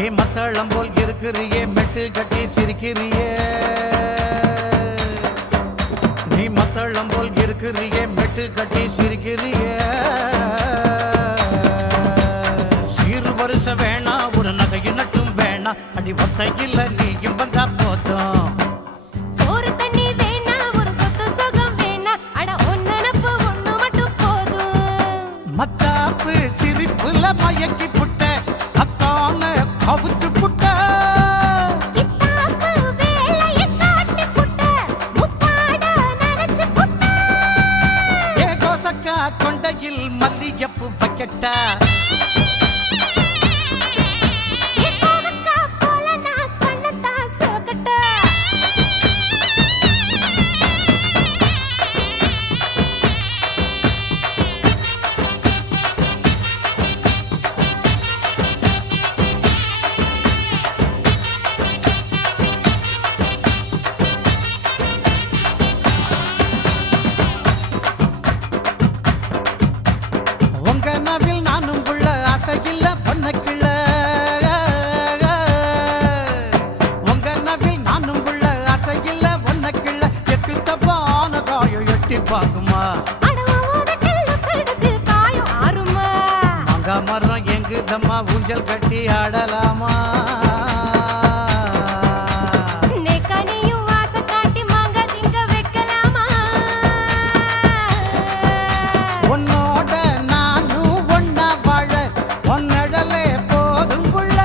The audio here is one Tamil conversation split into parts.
ஏ மத்தளம் போல் இருக்கிறியே மெட்டு கட்டி சிரிக்கிறியே நீ மத்தளம் போல் இருக்கிறியே மெட்டு கட்டி சிரிக்கிறியே சீர் வருஷ வேணா ஒரு நகையை நட்டும் வேணா அடி ஒத்தையில் நீயும் வந்தா போதும் சோறு தண்ணி வேணா ஒரு சொத்து சுகம் வேணா அட ஒன்னனப்பு ஒண்ணு மட்டும் போதும் மத்தாப்பு சிரிப்புல மயக்கி புட்ட அத்தான கவுத்து புட்ட கித்தாப்பு வேலைய காட்டி புட்ட முத்தாட நினைச்சு புட்ட ஏ கோசக்கா கொண்டையில் மல்லிகைப்பூ வைக்கட்டா பாக்குமா மங்கா மரம் எங்குதம்மா ஊஞ்சல் கட்டி ஆடலாமா உன்னோட நானும் ஒன்னா வாழ ஒன்னடலே போதும் புள்ள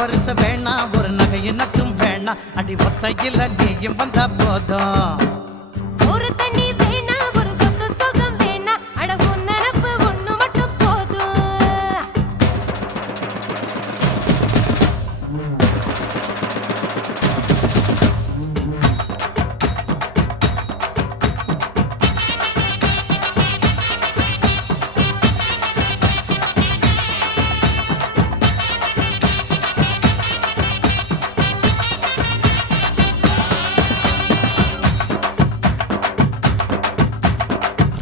வருஷ வேணா ஒரு நகையை நட்டும் வேணா அடி ஒத்தையில் நீயும் வந்தா போதும் சோறு தண்ணி வேணா ஒரு சொத்து சுகம் வேணா அட ஒன்னனப்பு ஒண்ணு மட்டும் போதும்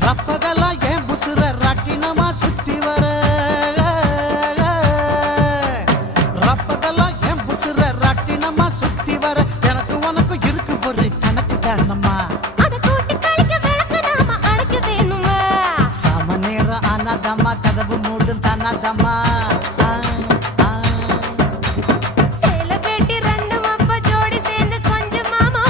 ரப்பகலா ஏன் புசுர ராட்டினமா சுத்தி வர ரப்பகலா ஏன் புசுர ராட்டினமா சுத்தி வர எனக்கு உனக்கு இருக்கு ஒரு கணக்கு தானம்மா அத கூட்டி கழிக்க விளக்கு நாம அழைக்க வேணுமா சாம நேரம் ஆனாதம்மா கதவு மூடும் தானாதம்மா சேல வேட்டி ரெண்டும் அப்ப ஜோடி சேர்ந்து கொஞ்சம் மாமா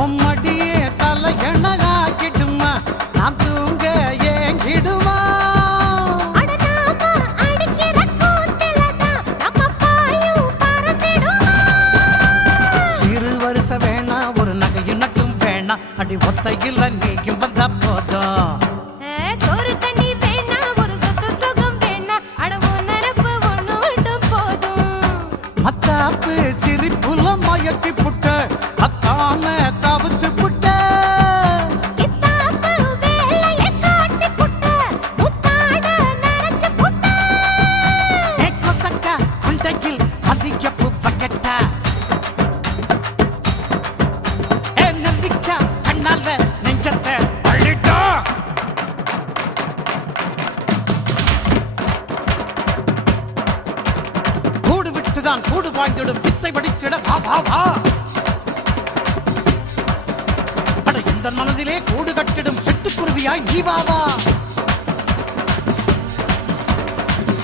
உம்மடியே தலை எண்ணகாக்கிட்டுமா நான் தூங்க ஏங்கிடுமா அட நாம அடிக்கிற கூத்திலதான் நம்ம பாயும் பறந்திடுமா சிறு வருஷ வேணா ஒரு நகையும் நட்டும் வேணா அடி ஒத்தையில் நீயும் வந்தா போதும் சோறு தண்ணி வேணா ஒரு சொத்து சுகம் வேணா அட ஒன்னனப்பு ஒண்ணு மட்டும் போதும் மத்தாப்பு சிரிப்புல மயக்கி புட்ட அத்தான தவுத்து புட்ட கித்தாப்பு வேலைய காட்டி புட்ட முத்தாட நினைச்சு புட்ட ஏ கொசக்கா கொண்டையில் மல்லிகைப்பூ வைக்கட்டா ஏ நெல்லிக்கா கண்ணால நெஞ்சத்தை அள்ளிட்டா கூடு விட்டுதான் கூடு வாய்ந்திடும் வித்தை படித்திட வா வா வா அட இந்த மனதிலே கூடு கட்டிடும் சிட்டுக்குருவியாய் நீ வா வா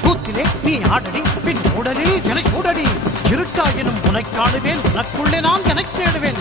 கூத்திலே நீ ஆடடி பின் உடலில் என கூடடி இருட்டாயினும் உனை காணுவேன் உனக்குள்ளே நான் எனக் தேடுவேன்